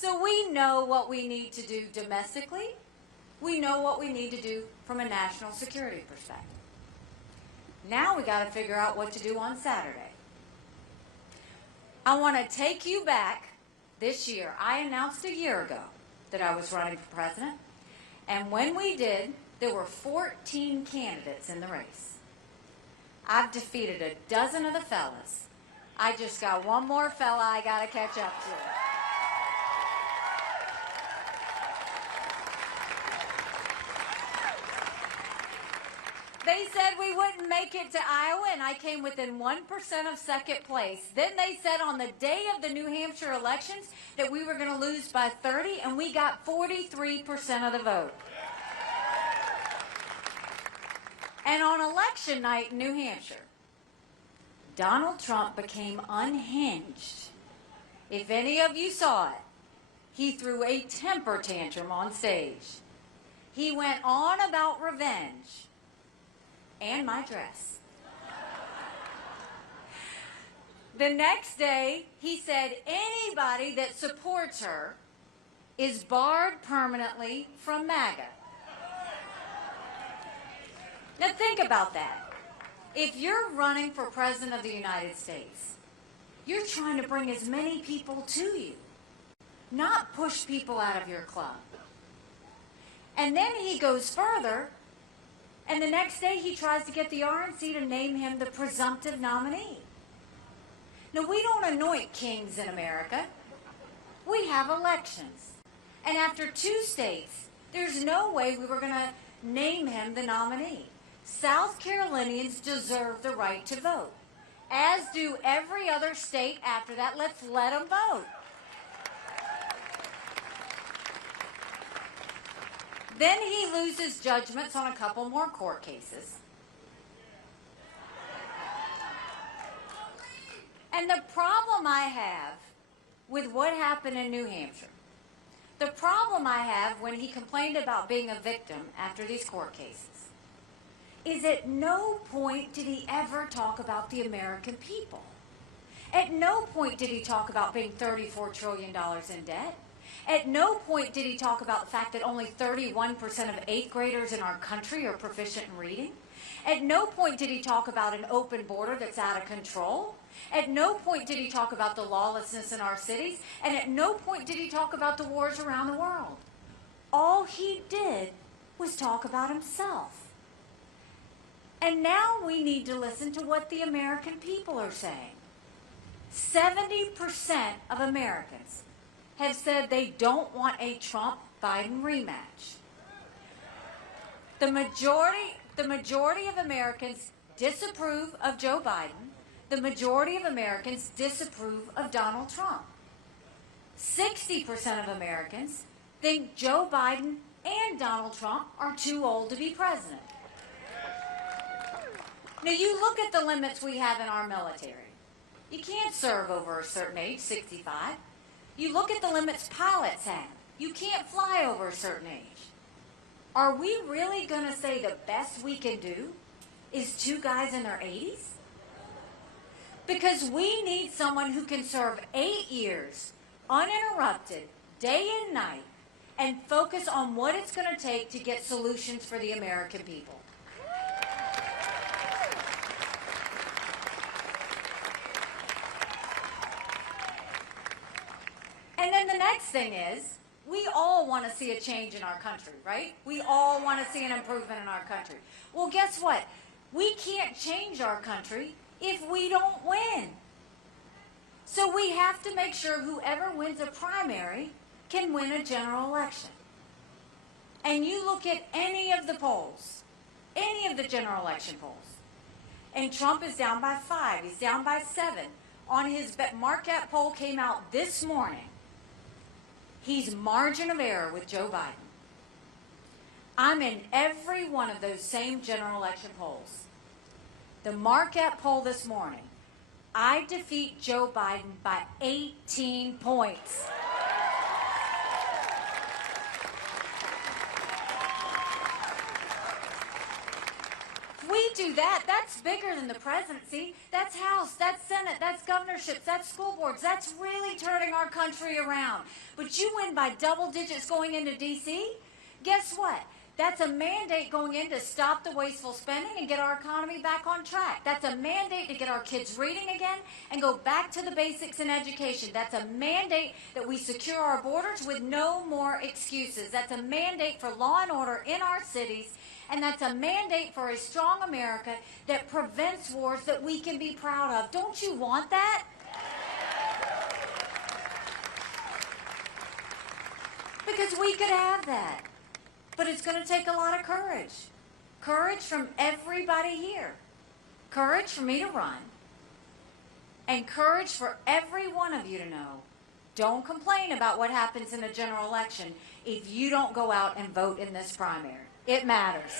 So we know what we need to do domestically. We know what we need to do from a national security perspective. Now we got to figure out what to do on Saturday. I want to take you back this year. I announced a year ago that I was running for president. And when we did, there were 14 candidates in the race. I've defeated a dozen of the fellas. I just got one more fella I got to catch up to. They said we wouldn't make it to Iowa, and I came within 1% of second place. Then they said on the day of the New Hampshire elections that we were going to lose by 30, and we got 43% of the vote. And on election night in New Hampshire, Donald Trump became unhinged. If any of you saw it, he threw a temper tantrum on stage. He went on about revenge. And my dress. The next day, he said anybody that supports her is barred permanently from MAGA. Now think about that. If you're running for President of the United States, you're trying to bring as many people to you, not push people out of your club. And then he goes further. And the next day, he tries to get the RNC to name him the presumptive nominee. Now, we don't anoint kings in America. We have elections. And after 2 states, there's no way we were going to name him the nominee. South Carolinians deserve the right to vote, as do every other state after that. Let's let them vote. Then he loses judgments on a couple more court cases. And the problem I have with what happened in New Hampshire, the problem I have when he complained about being a victim after these court cases, is at no point did he ever talk about the American people. At no point did he talk about being $34 trillion in debt. At no point did he talk about the fact that only 31% of 8th graders in our country are proficient in reading. At no point did he talk about an open border that's out of control. At no point did he talk about the lawlessness in our cities. And at no point did he talk about the wars around the world. All he did was talk about himself. And now we need to listen to what the American people are saying. 70% of Americans have said they don't want a Trump-Biden rematch. The majority of Americans disapprove of Joe Biden. The majority of Americans disapprove of Donald Trump. 60% of Americans think Joe Biden and Donald Trump are too old to be president. Now you look at the limits we have in our military. You can't serve over a certain age, 65. You look at the limits pilots have. You can't fly over a certain age. Are we really going to say the best we can do is 2 guys in their 80s? Because we need someone who can serve 8 years, uninterrupted, day and night, and focus on what it's going to take to get solutions for the American people. And then the next thing is, we all want to see a change in our country, right? We all want to see an improvement in our country. Well, guess what? We can't change our country if we don't win. So we have to make sure whoever wins a primary can win a general election. And you look at any of the polls, any of the general election polls, and Trump is down by 5, he's down by 7. On his Marquette poll came out this morning. He's margin of error with Joe Biden. I'm in every one of those same general election polls. The Marquette poll this morning, I defeat Joe Biden by 18 points. If we do that. That's bigger than the presidency. That's House, that's Senate, that's governorships, that's school boards. That's really turning our country around. But you win by double digits going into D.C., guess what? That's a mandate going in to stop the wasteful spending and get our economy back on track. That's a mandate to get our kids reading again and go back to the basics in education. That's a mandate that we secure our borders with no more excuses. That's a mandate for law and order in our cities. And that's a mandate for a strong America that prevents wars that we can be proud of. Don't you want that? Because we could have that. But it's going to take a lot of courage. Courage from everybody here. Courage for me to run. And courage for every one of you to know. Don't complain about what happens in a general election if you don't go out and vote in this primary. It matters.